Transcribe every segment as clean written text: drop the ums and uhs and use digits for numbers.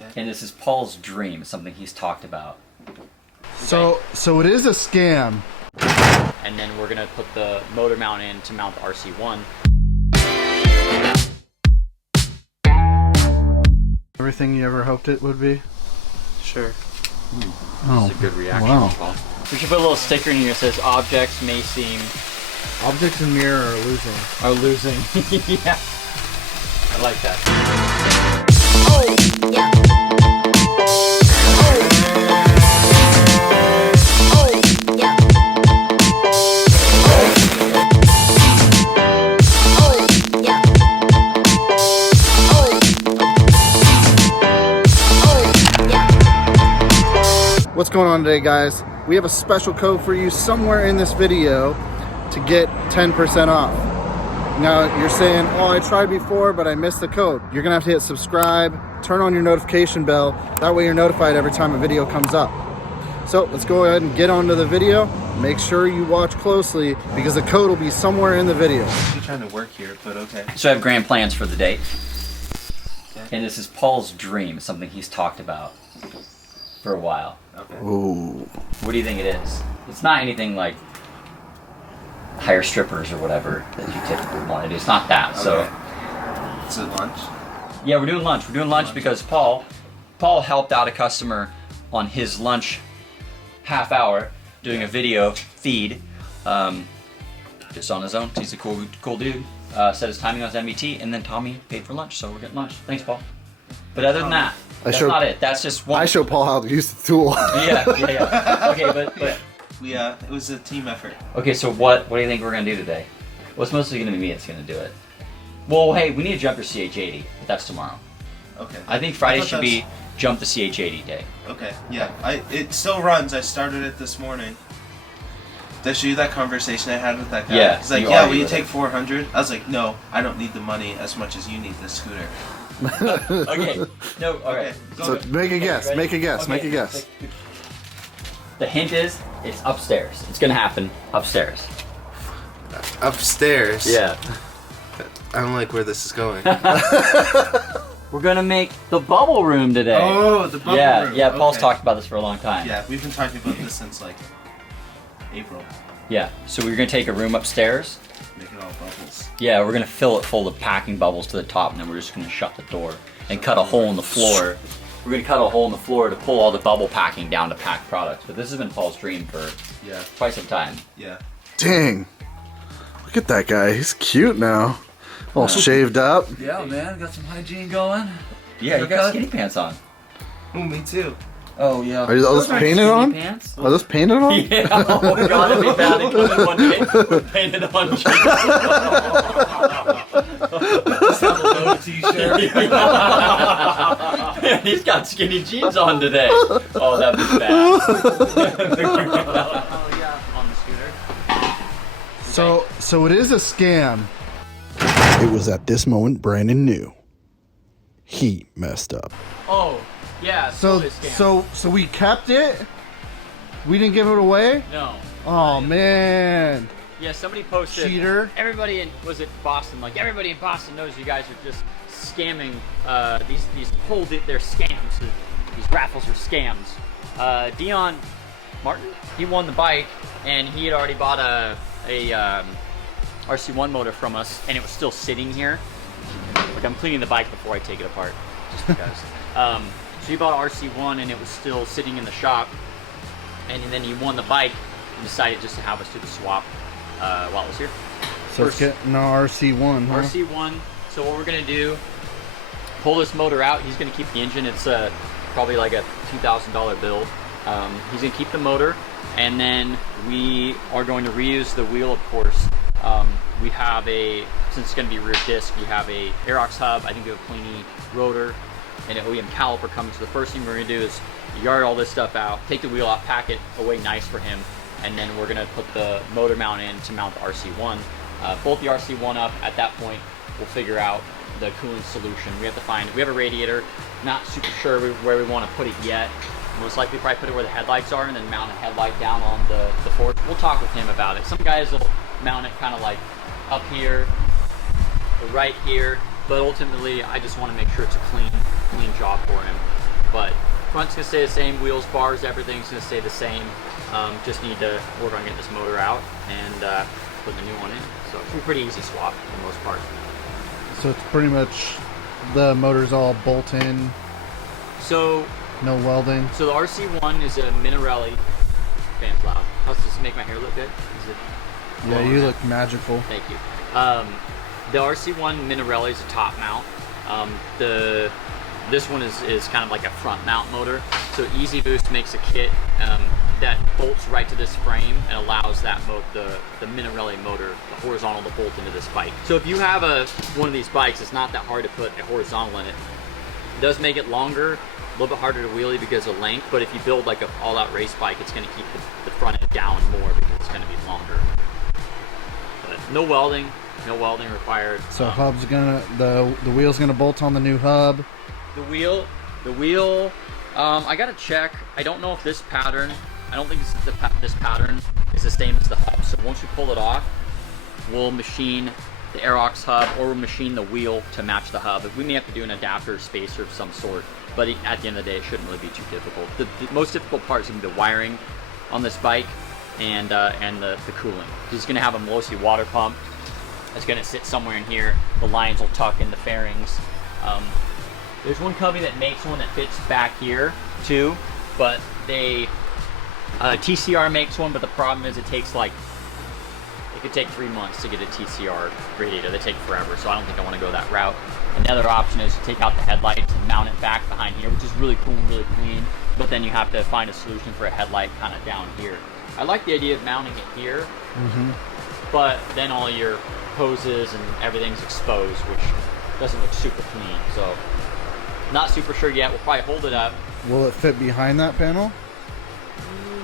Okay. And this is Paul's dream, something he's talked about. So it is a scam. And then we're gonna put the motor mount in to mount the RC1. Everything you ever hoped it would be? Sure. That's a good reaction, wow. Paul. We should put a little sticker in here that says objects may seem... Objects in mirror are losing. Are losing. Yeah. I like that. Oh, yeah. What's going on today, guys? We have a special code for you somewhere in this video to get 10% off. Now you're saying, oh, I tried before but I missed the code. You're gonna have to hit subscribe, turn on your notification bell, that way you're notified every time a video comes up. So let's go ahead and get onto the video. Make sure you watch closely because the code will be somewhere in the video. I'm trying to work here, but okay. So I have grand plans for the day. Okay. And this is Paul's dream, something he's talked about for a while. Okay. Ooh. What do you think it is? It's not anything like hire strippers or whatever that you typically want to do. It's not that. So Is it lunch? yeah, we're doing lunch. We're doing lunch because Paul helped out a customer on his lunch half hour doing a video feed just on his own. He's a cool dude. Set his timing on his MBT, and then Tommy paid for lunch, so we're getting lunch. Thanks, Paul. But other than that, that's not it. That's just one. I show Paul how to use the tool. Yeah. Okay, but It was a team effort. okay. So what do you think we're gonna do today? Well, it's mostly gonna be me that's gonna do it. Well, hey, we need to jump your CH80, but that's tomorrow. Okay. I think Friday should be jump the CH80 day. Okay. Yeah. It still runs. I started it this morning. Did I show you that conversation I had with that guy? Yeah, He's like, you yeah, will argued you with take it. 400? I was like, no, I don't need the money as much as you need the scooter. Okay. No. All right. So make a guess. Ready? Make a guess. Okay. Make a guess. The hint is it's upstairs. It's gonna happen upstairs. Upstairs? Yeah. I don't like where this is going. We're gonna make the bubble room today. Oh, the bubble room. Yeah. Paul's Okay. talked about this for a long time. Yeah, we've been talking about this since like April. Yeah. So we're gonna take a room upstairs. Make it all bubbles. Yeah, we're gonna fill it full of packing bubbles to the top, and then we're just gonna shut the door and cut a hole in the floor. We're gonna cut a hole in the floor to pull all the bubble packing down to pack products. But this has been Paul's dream for Yeah. quite some time. Yeah. Dang. Look at that guy. He's cute now. All shaved up. Yeah, man, got some hygiene going. Yeah, you got Haircut? skinny pants on. Oh, me too. Oh yeah. Are those aren't painted skinny on? pants. Are those painted on? Yeah, oh my god, it'd be bad to come in one day with painted on jeans. Just have a low t-shirt. Man, he's got skinny jeans on today. Oh, that'd be bad. Oh yeah, on the scooter. So it is a scam. It was at this moment Brandon knew he messed up. Oh, yeah, So totally scam. so we kept it. We didn't give it away. No. Oh man, Yeah, somebody posted. cheater. Everybody in Boston? Like everybody in Boston knows you guys are just scamming. These they're scams. These raffles are scams. Dion Martin, he won the bike, and he had already bought a RC1 motor from us, and it was still sitting here. Like I'm cleaning the bike before I take it apart, just because. So he bought an RC1, and it was still sitting in the shop, and then he won the bike and decided just to have us do the swap while it was here. So it's getting our RC1. Huh? RC1. So what we're gonna do, pull this motor out. He's gonna keep the engine. It's probably like a $2,000 build. He's gonna keep the motor, and then we are going to reuse the wheel, of course. We have since it's gonna be rear disc, we have a Aerox hub. I think we have a Pliny rotor and an OEM caliper coming. So the first thing we're gonna do is yard all this stuff out, take the wheel off, pack it away nice for him, and then we're gonna put the motor mount in to mount the RC1. Bolt the RC1 up. At that point, we'll figure out the cooling solution. We have a radiator. Not super sure where we want to put it yet. Most likely probably put it where the headlights are, and then mount a headlight down on the fork. We'll talk with him about it. Some guys will mount it kind of like up here or right here, but ultimately I just want to make sure it's a clean job for him. Front's gonna stay the same, wheels, bars, everything's gonna stay the same. Just need to work on getting this motor out and putting the new one in. So it's a pretty easy swap for the most part. So it's pretty much the motor's all bolt in, So no welding. So the RC1 is a Minarelli fan loud. How's this make my hair look good? Is it? Yeah, you look magical. Thank you. The RC1 Minarelli is a top mount. This one is kind of like a front mount motor. So Easy Boost makes a kit that bolts right to this frame and allows that the Minarelli motor, the horizontal, to bolt into this bike. So if you have one of these bikes, it's not that hard to put a horizontal in it. It does make it longer, a little bit harder to wheelie because of length, but if you build like an all-out race bike, it's going to keep the front end down more because it's going to be longer. But no welding required. So hub's gonna, the wheel's gonna bolt on the new hub. The wheel, I gotta check. I don't know if this pattern, I don't think this pattern is the same as the hub. So once we pull it off, we'll machine the Aerox hub or we'll machine the wheel to match the hub. We may have to do an adapter spacer of some sort, but at the end of the day, it shouldn't really be too difficult. The most difficult part is gonna be the wiring on this bike and the cooling. He's gonna have a Melosi water pump. It's gonna sit somewhere in here. The lines will tuck in the fairings. There's one company that makes one that fits back here too, but TCR makes one, but the problem is it could take 3 months to get a TCR radiator. They take forever, so I don't think I want to go that route. Another option is to take out the headlights and mount it back behind here, which is really cool and really clean, but then you have to find a solution for a headlight kind of down here. I like the idea of mounting it here, but then all your hoses and everything's exposed, which doesn't look super clean, so not super sure yet. We'll probably hold it up. Will it fit behind that panel?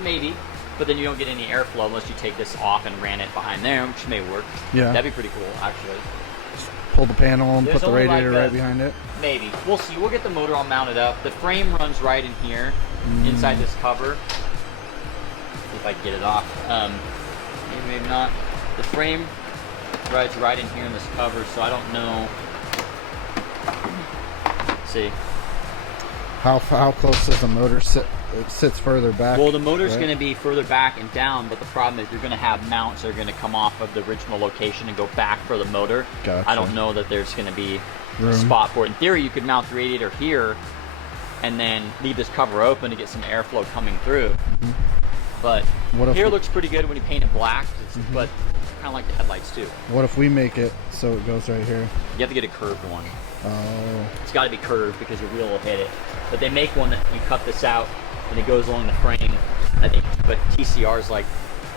Maybe, but then you don't get any airflow unless you take this off and ran it behind there, which may work. Yeah. That'd be pretty cool, actually. Just pull the panel and There's put the only radiator like right behind it? Maybe. We'll see. We'll get the motor all mounted up. The frame runs right in here, inside this cover. See if I can get it off. Maybe not. The frame rides right in here in this cover, so I don't know. Let's see. How close does the motor sit? It sits further back. Well, the motor's right? going to be further back and down, but the problem is you're going to have mounts that are going to come off of the original location and go back for the motor. Gotcha. I don't know that there's going to be a Room. spot for it. In theory, you could mount the radiator here and then leave this cover open to get some airflow coming through. But here looks pretty good when you paint it black, but kind of like the headlights too. What if we make it so it goes right here? You have to get a curved one. Oh. It's got to be curved because your wheel will hit it. But they make one that you cut this out and it goes along the frame, I think, but TCR is like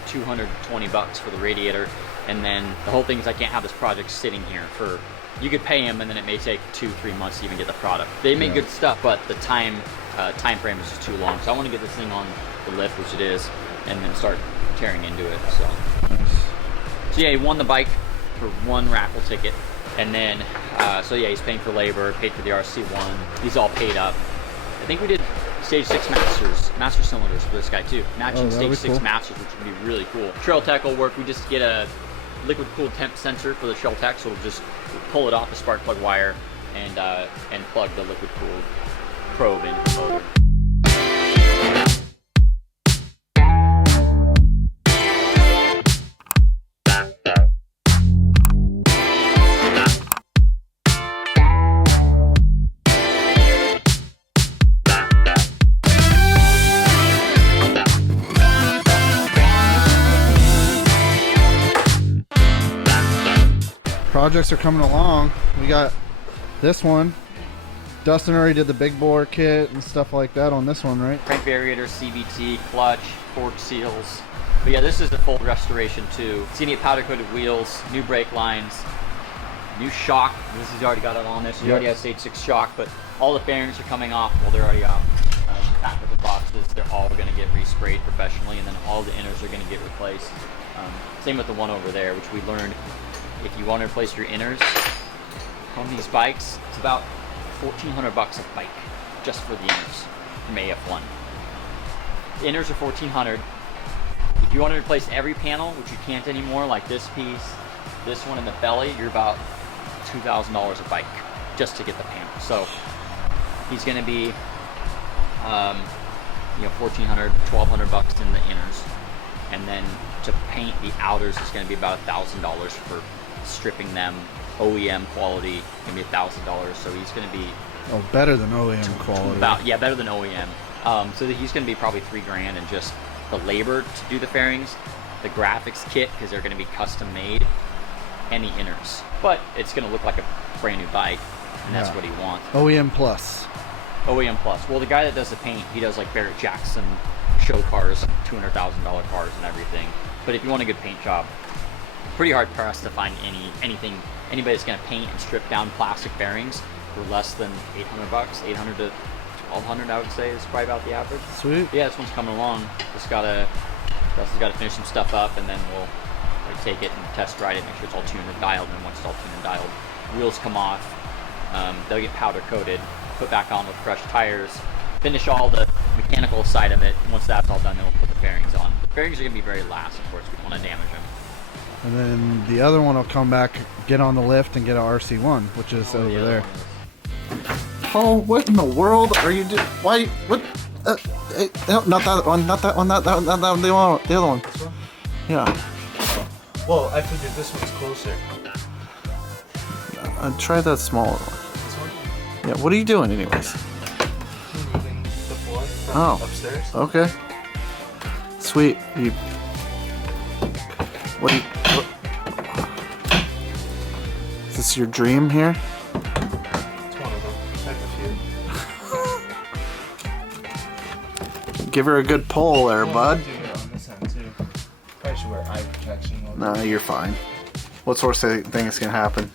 $220 for the radiator. And then the whole thing is I can't have this project sitting here for, you could pay them and then it may take 2-3 months to even get the product. They make good stuff, but the time frame is just too long. So I want to get this thing on the lift, which it is, and then start tearing into it. So, so yeah, he won the bike for one raffle ticket. And then, so yeah, he's paying for labor, paid for the RC1. He's all paid up. I think we did stage 6 master cylinders for this guy too. Matching stage 6 masters, which would be really cool. Trail Tech will work. We just get a liquid cooled temp sensor for the Trail Tech, so we'll just pull it off the spark plug wire and plug the liquid cooled probe into the motor. Projects are coming along. We got this one. Dustin already did the big bore kit and stuff like that on this one, right? Crank variator, CVT, clutch, fork seals. But yeah, this is the full restoration too. It's gonna get powder coated wheels, new brake lines, new shock. This has already got it on there, so you already have stage 6 shock, but all the bearings are coming off. Well, they're already off. Back of the boxes, they're all gonna get resprayed professionally, and then all the inners are gonna get replaced. Same with the one over there, which we learned if you want to replace your inners on these bikes, it's about $1,400 a bike just for the inners from AF1. The inners are $1,400. If you want to replace every panel, which you can't anymore, like this piece, this one in the belly, you're about $2,000 a bike just to get the panel. So he's going to be you know, $1,400, $1,200 in the inners, and then to paint the outers is going to be about $1,000 for stripping them. OEM quality going to be $1,000, so he's going to be better than OEM quality. better than OEM. So that he's going to be probably $3 grand, and just the labor to do the fairings, the graphics kit because they're going to be custom made, and the inners. But it's going to look like a brand new bike, and that's what he wants. OEM plus. OEM plus. Well, the guy that does the paint, he does like Barrett Jackson show cars, $200,000 cars and everything. But if you want a good paint job, pretty hard pressed to find anybody that's going to paint and strip down plastic bearings for less than $800. 800 to 1,200, I would say, is probably about the average. Sweet. Yeah, this one's coming along. Dustin's got to finish some stuff up, and then we'll take it and test ride it, make sure it's all tuned and dialed. And once it's all tuned and dialed, wheels come off. They'll get powder coated, put back on with fresh tires, finish all the mechanical side of it. And once that's all done, then we'll put the bearings on. The bearings are going to be very last, of course. We don't want to damage them. And then the other one will come back, get on the lift, and get an RC1, which is over there. Oh, what in the world are you doing? Why? What? No, not that one. Not that one. Not that one. Not that one. The other one. This one? Yeah. Well, I figured this one's closer. Try that smaller one. This one? Yeah. What are you doing, anyways? Moving the floor from upstairs. Okay. Sweet. What? Is this your dream here? It's one of them. Type a few. Give her a good pull there, bud. Do it on this end too. Probably should wear eye protection. No, you're fine. What sort of thing is gonna happen?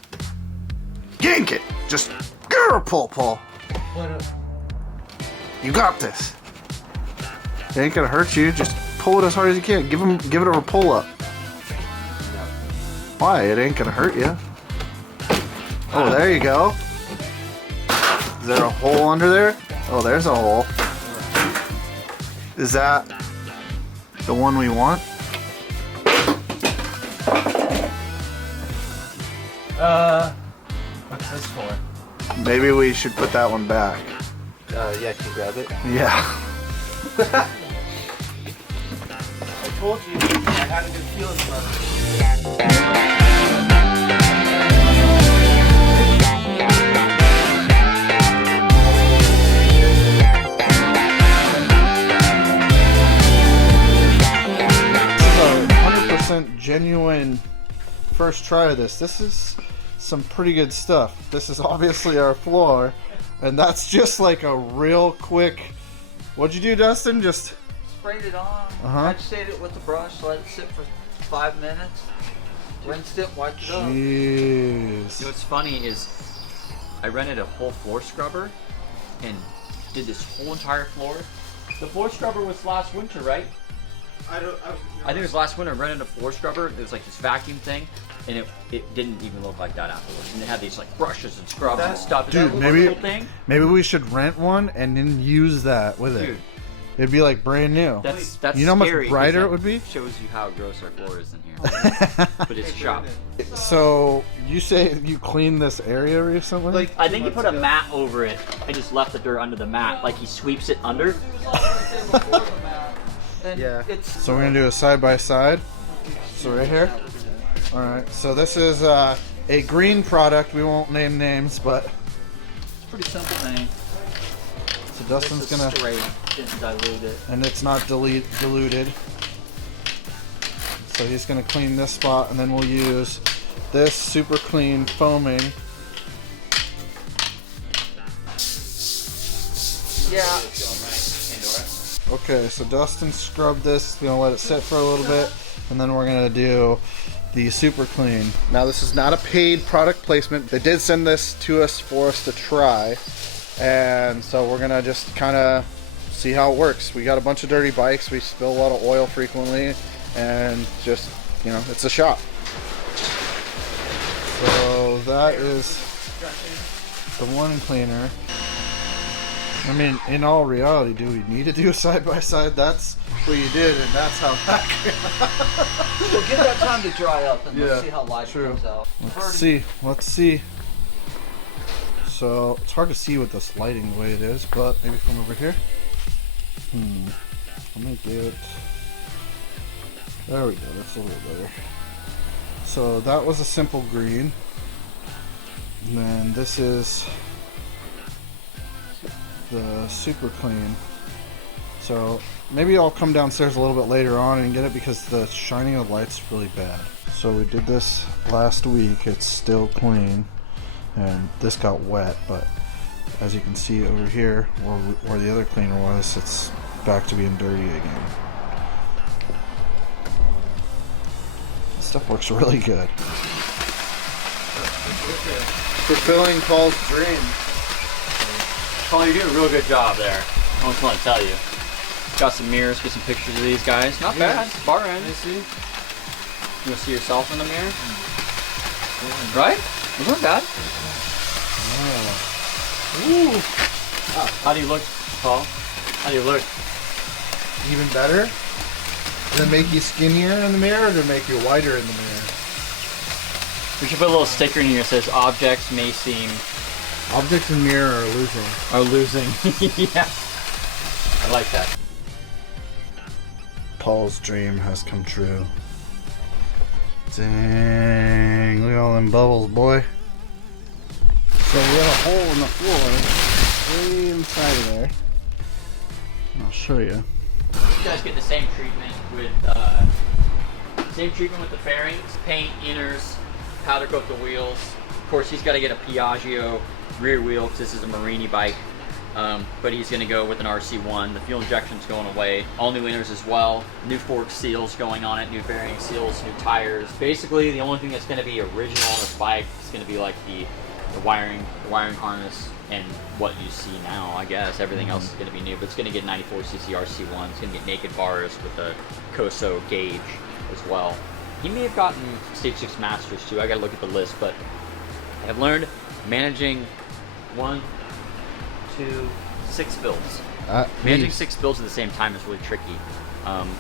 Yank it! Just grr, pull. You got this. It ain't gonna hurt you. Just pull it as hard as you can. Give it a pull up. Why? It ain't gonna hurt you. Oh, there you go. Is there a hole under there? Oh, there's a hole. Is that the one we want? What's this for? Maybe we should put that one back. Yeah, can you grab it? Yeah. I told you, I had a good feeling about it. Genuine first try of this. This is some pretty good stuff. This is obviously our floor, and that's just like a real quick. What'd you do, Dustin? Just Sprayed it on, agitated it with the brush, let it sit for 5 minutes, rinsed it, wiped it up. Jeez. You know what's funny is I rented a whole floor scrubber and did this whole entire floor. The floor scrubber was last winter, right? I think it was last winter. I rented a floor scrubber. It was like this vacuum thing, and it didn't even look like that afterwards. And it had these like brushes and scrubs and stuff. Dude, maybe we should rent one and then use that with it. Dude, it'd be like brand new. that's You know how much scary, brighter 'cause it would be? Shows you how gross our floor is in here. But it's shop. So you say you cleaned this area recently? Like, I think he put a mat over it and just left the dirt under the mat, like he sweeps it under. And Yeah. So we're gonna do a side by side. So right here. All right. So this is a green product. We won't name names, but it's a pretty simple name. so Dustin's This is gonna, straight, didn't dilute it. and it's not diluted. So he's gonna clean this spot, and then we'll use this super clean foaming. Yeah. Okay, so Dustin scrubbed this. He's gonna let it sit for a little bit, and then we're gonna do the super clean. Now this is not a paid product placement. They did send this to us for us to try, and so we're gonna just kind of see how it works. We got a bunch of dirty bikes. We spill a lot of oil frequently, and just, you know, it's a shop. So that is the one cleaner. I mean, in all reality, do we need to do a side-by-side? That's what you did, and that's how that came. We'll give that time to dry up, and Yeah, we'll see how light true. it comes out. Let's see. So, it's hard to see with this lighting the way it is, but maybe from over here. Let me get, there we go, that's a little better. So that was a simple green. And then this is the super clean. So maybe I'll come downstairs a little bit later on and get it because the shining of the light's really bad. So we did this last week, it's still clean. And this got wet, but as you can see over here, where the other cleaner was, it's back to being dirty again. This stuff works really good. Fulfilling Paul's dream. Paul, you're doing a real good job there. I just want to tell you. Got some mirrors, get some pictures of these guys. Not bad. Bar end. You want to see yourself in the mirror? Right? Those weren't bad. Ooh. How do you look, Paul? How do you look? Even better? Does it make you skinnier in the mirror or does it make you whiter in the mirror? We should put a little sticker in here that says objects may seem... Objects in mirror are losing. Are losing. Yeah. I like that. Paul's dream has come true. Dang, look at all them bubbles, boy. So we have a hole in the floor, way inside of there. I'll show you. You guys get the same treatment with the fairings, paint, inners, powder coat the wheels. Of course, he's got to get a Piaggio rear wheel because this is a Marini bike. But he's going to go with an RC1. The fuel injection's going away. All new inners as well. New fork seals going on it. New bearing seals. New tires. Basically, the only thing that's going to be original on this bike is going to be like the wiring harness and what you see now. I guess everything else is going to be new. But it's going to get 94cc RC1. It's going to get naked bars with a Coso gauge as well. He may have gotten Stage 6 Masters too. I got to look at the list, but I've learned managing 1, 2, 6 builds. Managing 6 builds at the same time is really tricky.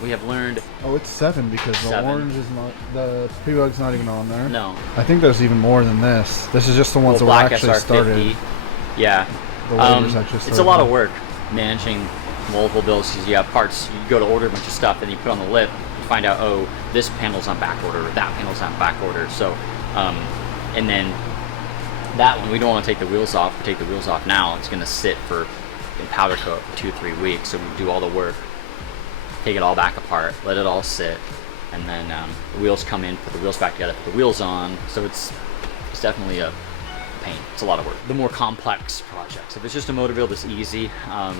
We have learned... Oh, it's 7 because the orange is not... The Prebug's not even on there. No. I think there's even more than this. This is just the ones that were actually SR50. started. Yeah. The laters actually started. It's a lot of work managing multiple builds because you have parts. You go to order a bunch of stuff, and you put on the lip, you find out, oh, this panel's on back order, or that panel's on back order. So, and then that one, we don't want to take the wheels off. We take the wheels off now. It's going to sit in powder coat for 2-3 weeks. So we do all the work, take it all back apart, let it all sit, and then the wheels come in, put the wheels back together, put the wheels on. So it's definitely a pain. It's a lot of work. The more complex projects. If it's just a motor build, it's easy. I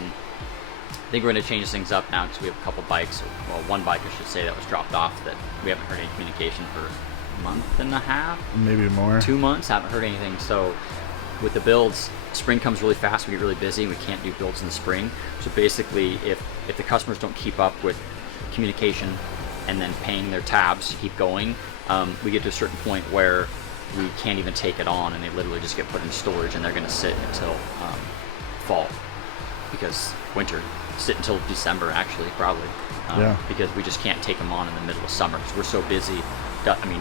think we're going to change things up now because we have a couple bikes, well, one bike I should say, that was dropped off that we haven't heard any communication for a month and a half, maybe more. 2 months, haven't heard anything. So with the builds, spring comes really fast, we get really busy, we can't do builds in the spring. So basically, if the customers don't keep up with communication and then paying their tabs to keep going, we get to a certain point where we can't even take it on, and they literally just get put in storage, and they're going to sit until fall, because winter, sit until December actually, probably, because we just can't take them on in the middle of summer because we're so busy. I mean,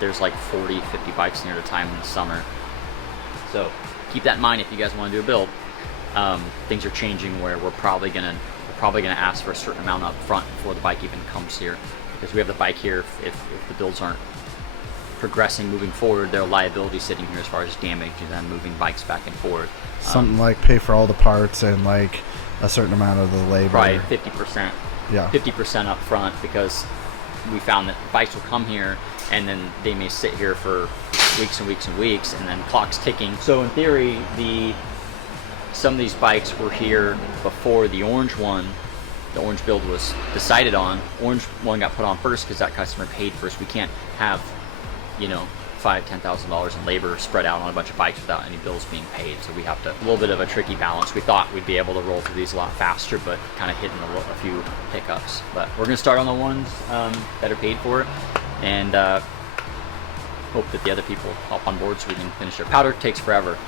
there's like 40, 50 bikes in here at a time in the summer. So keep that in mind if you guys want to do a build. Things are changing where we're probably gonna ask for a certain amount up front before the bike even comes here, because we have the bike here. If the builds aren't progressing, moving forward, their liability sitting here as far as damage and then moving bikes back and forth. Something like pay for all the parts and like a certain amount of the labor. Right, 50%. Yeah. 50% up front, because we found that bikes will come here and then they may sit here for weeks and weeks and weeks, and then clock's ticking. So in theory, some of these bikes were here before the orange build was decided on. Orange one got put on first because that customer paid first. We can't have, $5,000-$10,000 in labor spread out on a bunch of bikes without any bills being paid. So we have to, a little bit of a tricky balance. We thought we'd be able to roll through these a lot faster, but kind of hitting a few hiccups. But we're gonna start on the ones that are paid for it, and hope that the other people hop on board so we can finish it. Powder takes forever.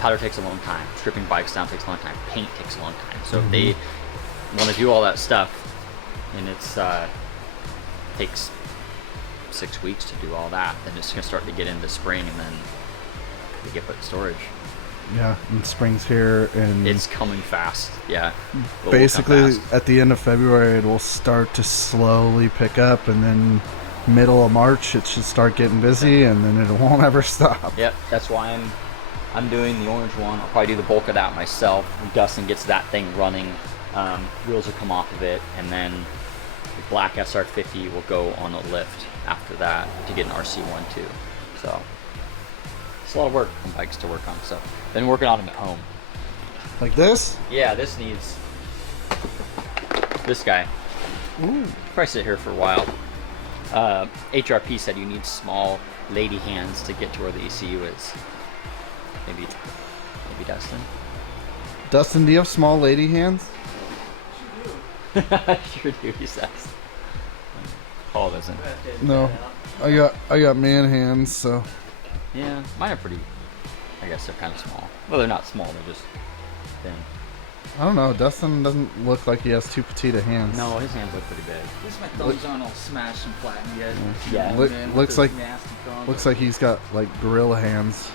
Powder takes a long time. Stripping bikes down takes a long time. Paint takes a long time. So if they want to do all that stuff, and it's takes 6 weeks to do all that, then it's gonna start to get into spring, and then we get put in storage. Yeah, and spring's here, and It's coming fast. Yeah. It will come basically fast. at the end of February it will start to slowly pick up, and then middle of March it should start getting busy, and then it won't ever stop. Yep, that's why I'm doing the orange one. I'll probably do the bulk of that myself. When Dustin gets that thing running, wheels will come off of it, and then the black SR50 will go on a lift after that to get an RC1 too. So it's a lot of work on bikes to work on. So been working on them at home. Like this? Yeah, this needs this guy. Ooh. Probably sit here for a while. HRP said you need small lady hands to get to where the ECU is. Maybe Dustin. Dustin, do you have small lady hands? Sure do, he says. Paul doesn't. No. I got man hands, so Yeah, mine are pretty, I guess they're kind of small. Well, they're not small, they're just thin. I don't know. Dustin doesn't look like he has too petite of hands. No, his hands look pretty big. At least my thumbs aren't all smashed and flattened yet. Yeah. Look- Man, with looks those like- nasty thumbs. Looks like he's got like gorilla hands.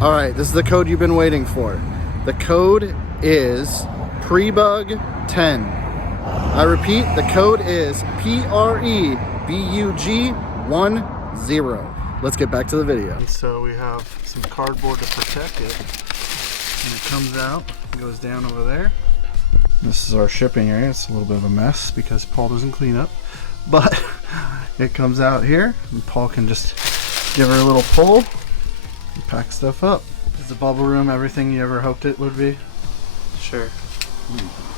All right, this is the code you've been waiting for. The code is Prebug 10. I repeat, the code is PREBUG10. Let's get back to the video. So we have some cardboard to protect it. And it comes out, goes down over there. This is our shipping area. It's a little bit of a mess because Paul doesn't clean up. But it comes out here, and Paul can just give her a little pull. Pack stuff up. Is the bubble room everything you ever hoped it would be? Sure.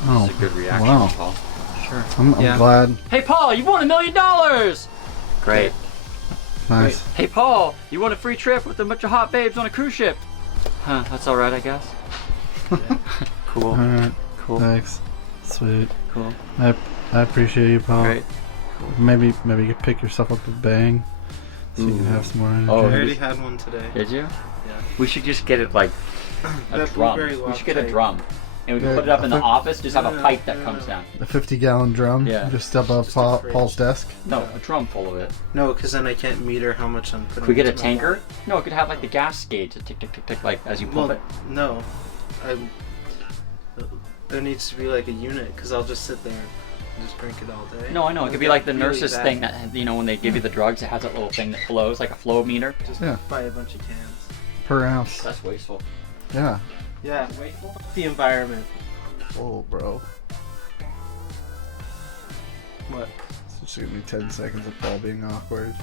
Oh, That's a good reaction, wow. Paul. Sure. I'm glad. Hey, Paul, you won $1 million! Great. Nice. Hey, Paul, you won a free trip with a bunch of hot babes on a cruise ship. Huh, that's alright, I guess. Cool. All right. Cool. Thanks. Sweet. Cool. I appreciate you, Paul. Great. Maybe you could pick yourself up a bang, so you can have some more energy. Oh, I already had one today. Did you? Yeah. We should just get it like a That drum. blueberry We should get a latte. drum. And we can Yeah, put it up I in the think- office, just have a No, pipe that no, comes no. down. A 50-gallon drum, Yeah. just above Just a fridge. Paul's desk. No, a drum full of it. No, because then I can't meter how much I'm putting. Could we get a into my tanker? wallet. No, it could have like the gas gauge to tick, tick, tick, tick, like as you pump Well, it. no. There needs to be like a unit, because I'll just sit there and just drink it all day. No, I know. It It'll could be get like the really nurse's bad. thing that, you know, when they give you the drugs, it has that little thing that flows, like a flow meter. Just Yeah. buy a bunch of cans. Per ounce. That's wasteful. Yeah. Yeah. Wasteful? The environment. Oh, bro. What? It's just gonna be 10 seconds of Paul being awkward.